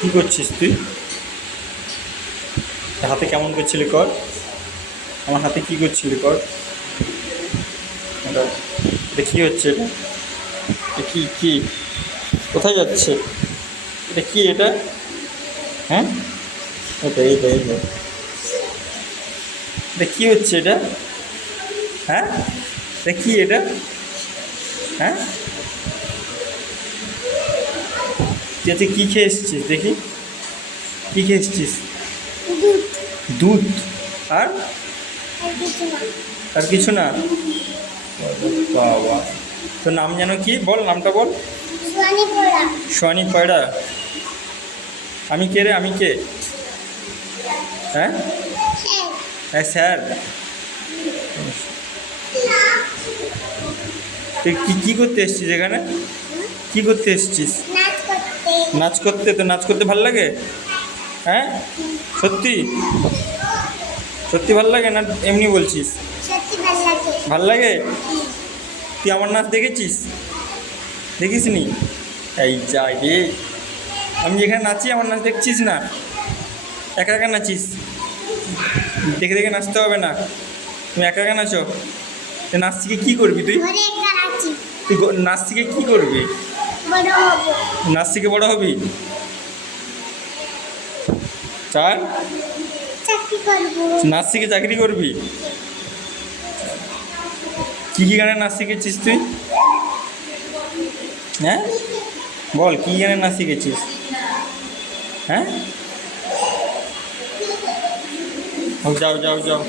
কি করছিস তুই? হাতে কেমন করছিলি কর। আমার হাতে কি করছিলি কর। এটা এটা কি হচ্ছে? এটা কি কি কোথায় যাচ্ছে? এটা কি এটা? হ্যাঁ, এটা এটা কি হচ্ছে এটা? হ্যাঁ, এটা কি এটা? হ্যাঁ, তুই আজকে কী খেয়ে এসেছিস দেখি? কী খেয়ে এসেছিস? দুধ। দুধ। আর আর কিছু না। আর কিছু না? বাবা, তোর নাম যেন কি? বল, নামটা বল। সোয়ানি পোড়া। সোয়ানি পয়ডা। আমি কে রে? আমি কে? হ্যাঁ হ্যাঁ। হ্যাঁ স্যার। তুই কী করতে এসেছিস এখানে? কী করতে এসেছিস? নাচ করতে। নাচ করতে? তো নাচ করতে ভাল লাগে? হ্যাঁ, সত্যি সত্যি ভাল লাগে না এমনি বলছিস? সত্যি ভালো লাগে। ভাল লাগে? তুই আমার নাচ দেখেছিস? দেখিস নি? এই যাই রে, আমি যেখানে নাচি আমার নাচ দেখছিস না? একা একা নাচিস? দেখে দেখে নাচতে হবে না, তুমি একা একা নাচো। তুই নাচ শিখে কী করবি? তুই ঘরে একা নাচি। তুই নাচ শিখে কী করবি? বড় হব। নাচ শিখে বড় হবি? চার চাকরি করবো। নাচ শিখে চাকরি করবি? কী কী গানে নাচ শিখেছিস তুই? হ্যাঁ, বল কী গানে নাচ শিখেছিস? হ্যাঁ, যাও যাও যাও।